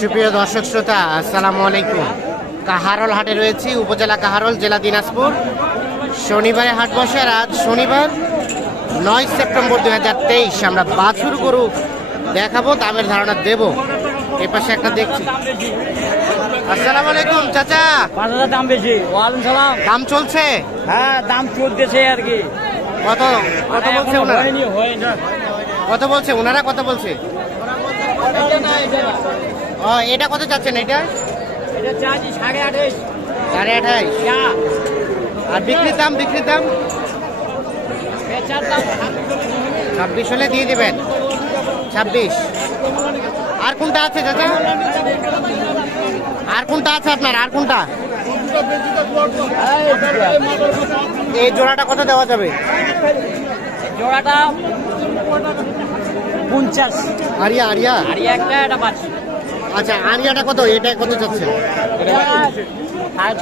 সুপ্রিয় দর্শক শ্রোতা, আসসালামু আলাইকুম। কাহারোল হাটে রয়েছি, উপজেলা কাহারোল, জেলা দিনাজপুর। শনিবারে হাট বসে, আর আজ শনিবার 9 সেপ্টেম্বর 2023। আমরা বাছুর গরু দেখাবো, দামের ধারণা দেব। এই পাশে একটা দেখছি। আসসালামু আলাইকুম চাচা। 5000 দাম বেশি। ওয়ালাইকুম সালাম। দাম চলছে? হ্যাঁ, দাম চলতেছে আর কি। কত কত বলছে ওনারা? হয়নি। কত বলছে ওনারা? কত বলছে? ও, এটা কত চাচ্ছেন? এটা এটা চাচ্ছি 28.5। 28.5। আর বিক্রির দাম? বিক্রির দাম বেচার দাম 26 হলে দিয়ে দিবেন। 26। আর কোনটা আছে চাচা? আর কোনটা আছে আপনার? আর কোনটা? এই জোড়াটা কত দেওয়া যাবে? জোড়াটা 50। আরিয়া আরিয়া আর একটা এটা পাচ্ছি। আচ্ছা, আরিয়াটা কত? এটা কত চাচ্ছেন?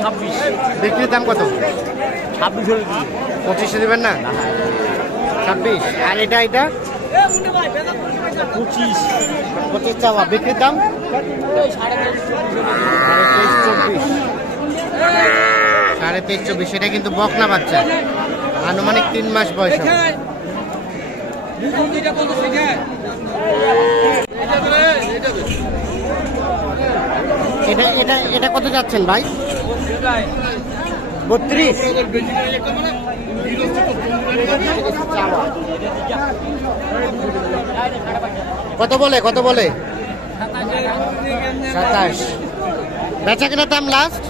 26। বিক্রির দাম কত? 26 হলে 25 দেবেন না? 26। আর এটা এটা 25 25 চাওয়া। বিক্রির দাম 23.5-24। এটা কিন্তু বকনা বাচ্চা, আনুমানিক 3 মাস বয়স হবে। এটা এটা এটা কত যাচ্ছেন ভাই? 32। কত বলে? কত বলে? 27। বেচা কেনার দাম লাস্ট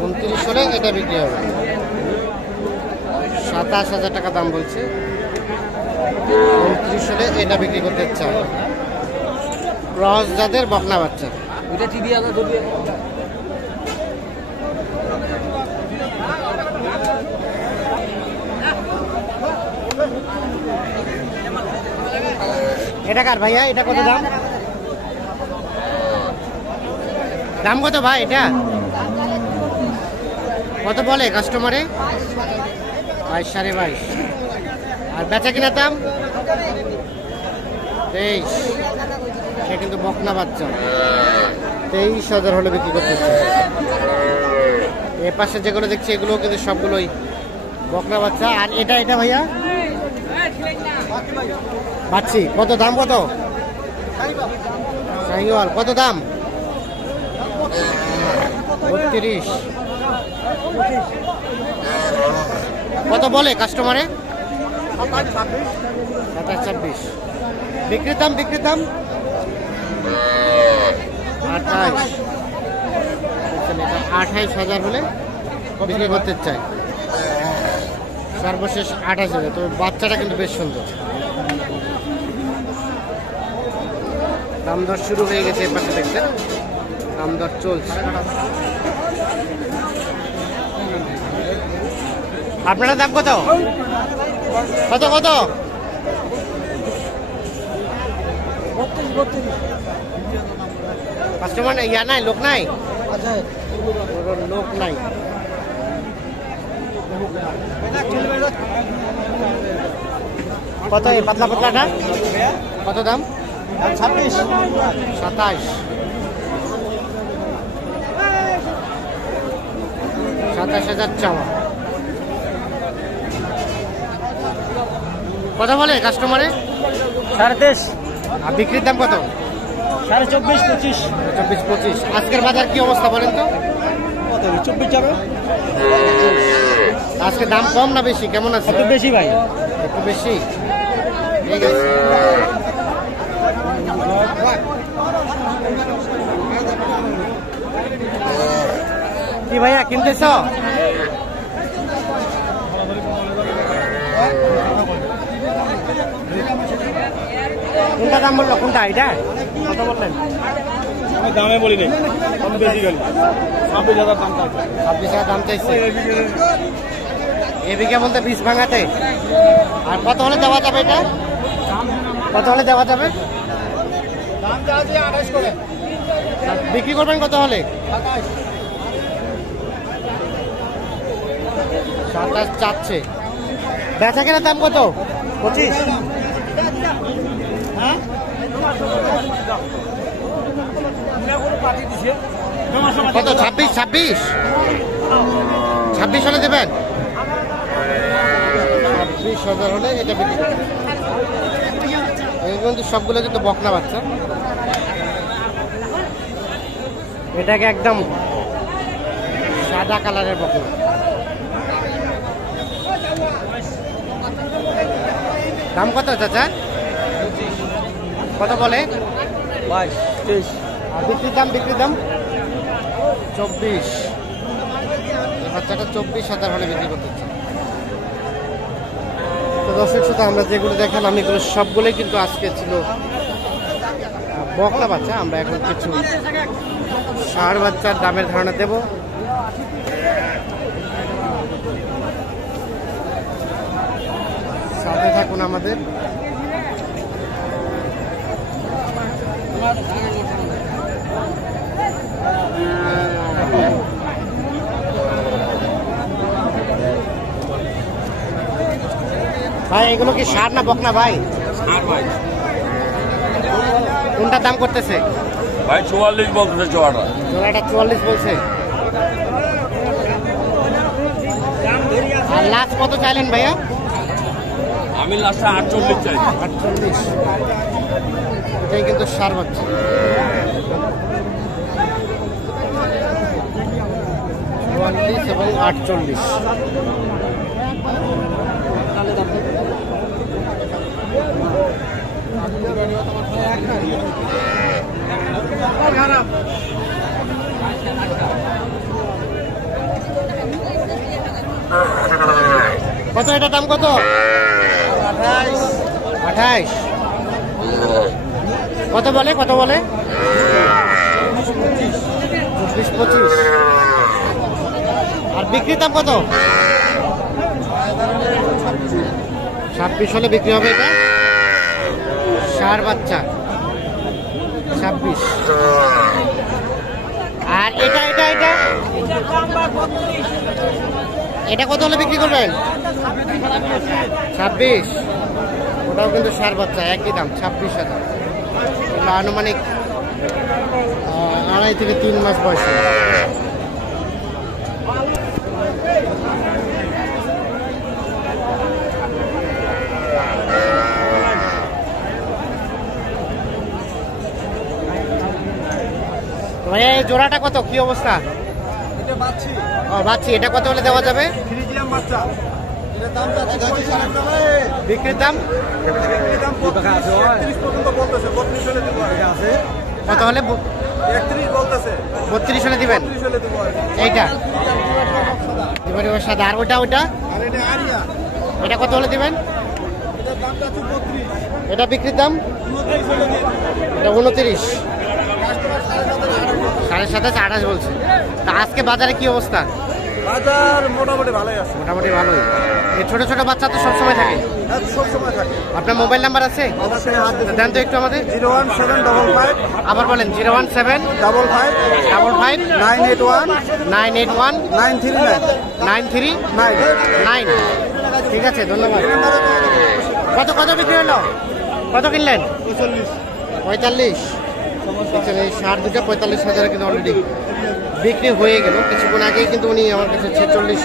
29 হলে এটা বিক্রি হবে। 27,000 টাকা দাম বলছে। 29 হলে এটা বিক্রি করতে চায়। ক্রস জাতের বকনা বাচ্চা। এটা কার ভাইয়া? এটা কত দাম? দাম কত ভাই এটা? কত বলে কাস্টমারে? 22, 22.5। আর বেচা কিনার দাম 23। সে কিন্তু বকনা বাচ্চা। 23,000 হলে বিক্রি করতে চায়। এ পাশে যেগুলো দেখছি এগুলো কিন্তু সবগুলোই বকনা বাচ্চা। আর এটা এটা ভাইয়া বাচ্চি। কত দাম? কত? শাহিওয়াল। কত দাম? 32। কত বলে কাস্টমারে? 27-26। বিক্রির দাম? বিক্রির দাম 28। 28,000 হলে বিক্রি করতে চাই। সর্বশেষ 28,000। তবে বাচ্চাটা কিন্তু বেশ সুন্দর। দাম দর শুরু হয়ে গেছে। এর পাশে দেখছেন দাম দর চলছে। আপনারা দাম কত? কত কত? 32। কাস্টমার ইয়া নাই? লোক নাই? লোক নাই। কত এই পাতলা পাতলাটা? কত দাম? 26। 27। 27,000 চাওয়া। কত বলে কাস্টমারে? 23.5। আর বিক্রির দাম কত? 24.5-25। 24-25। আজকের বাজার কি অবস্থা বলেন তো? 24 যাবে। আজকে দাম কম না বেশি? কেমন আছে? একটু বেশি ভাই। একটু বেশি। ঠিক আছে। কি ভাইয়া কিনতেছ? কোনটা দাম বললো? কোনটা? এটা কত বললেন? দামে বলি নেই, বেশি গেল। 26,000 দাম চাইছে। 26,000 দাম চাইছে। এবিকে বলতে 20 ভাঙাতে। আর কত হলে দেওয়া যাবে এটা? কত হলে দেওয়া যাবে? দাম চাইছে 28 করে। বিক্রি করবেন কত হলে? 27 চাচ্ছে। বেচা কেনার দাম কত? 25। কত 26 26 26 হলে দেবেন? 26,000 হলে এটা বিক্রি করবেন। এই কিন্তু সবগুলো কিন্তু বকনা বাচ্চা। এটাকে একদম সাদা কালারের বকনা। দাম কত চাচা? কত বলে? 22 23। আর বিক্রির দাম? বিক্রির দাম 24। বাচ্চাটা 24,000 হলে বিক্রি করতে চাই। তো দর্শক শ্রোতা, আমরা যেগুলো দেখালাম এগুলো সবগুলোই কিন্তু আজকে ছিল বকনা বাচ্চা। আমরা এখন কিছু ষাঁড় বাচ্চার দামের ধারণা দেব। সাথে থাকুন আমাদের। ভাই এগুলো কি ষাঁড় না বকনা ভাই? কোনটার দাম করতেছে ভাই? 44 বলতেছে জোড়াটা। জোড়াটা 44 বলছে। আর লাস্ট কত চাইলেন ভাইয়া? আমি লাস্টে 48 চাই। 48। এটাই কিন্তু ষাঁড় বাচ্চা। 44 এবং 48। কত এটা দাম কত? 28। কত বলে? কত বলে? 24-25। আর বিক্রির দাম কত? 26 হলে বিক্রি হবে এটা। ষাঁড় বাচ্চা 26। আর এটা এটা এটা এটা কত হলে বিক্রি করবেন? 26। ওটাও কিন্তু ষাঁড় বাচ্চা, একই দাম 26,000। আনুমানিক 2.5 থেকে 3 মাস বয়স। ভাইয়া এই জোড়াটা কত? কি অবস্থা? এটা বাচ্চি। ও বাচ্চি, এটা কত হলে দেওয়া যাবে? ফ্রিজিয়াম বাচ্চা। এটা দাম যাচ্ছে 45 টাকা। বিক্রির দাম? বিক্রির দাম 32 পর্যন্ত বলতেছে। 32 হলে দেব। এটা আছে কত হলে? 31 বলতেছে। 32 হলে দিবেন? 32 হলে দেব। এইটা এবারে সাদা। আর ওটা ওটা? আর এটা আরিয়া। এটা কত হলে দিবেন? এটা দাম যাচ্ছে 32। এটা বিক্রির দাম? 29 হলে দেব। এটা 29। কাস্টমার 7.5 28 বলছে। তা আজকে বাজারে কি অবস্থা? বাজার মোটামুটি ভালোই আছে। মোটামুটি ভালোই। এই ছোট ছোট বাচ্চা তো সবসময় থাকে। হ্যাঁ, সব সময় থাকে। আপনার মোবাইল নাম্বার আছে? অবশ্যই হাত দিতে। দেন তো একটু আমাদের। 01755 আবার বলেন। 01755 55 981 981 939 939। ঠিক আছে, ধন্যবাদ। কত কত বিক্রি হলো? কত কিনলেন? 45। এই ষাঁড় দুটো 45,000 কিন্তু অলরেডি বিক্রি হয়ে গেল। কিছুক্ষণ আগেই কিন্তু উনি আমার কাছে 46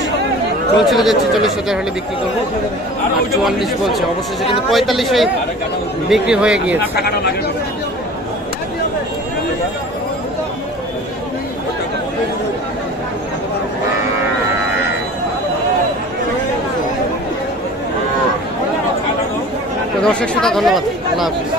বলছিল যে 46,000 হলে বিক্রি করবো, আর 44 বলছে। অবশেষে কিন্তু 45-এই বিক্রি হয়ে গিয়েছে। তো দর্শক শ্রোতা, ধন্যবাদ। আল্লাহ হাফিজ।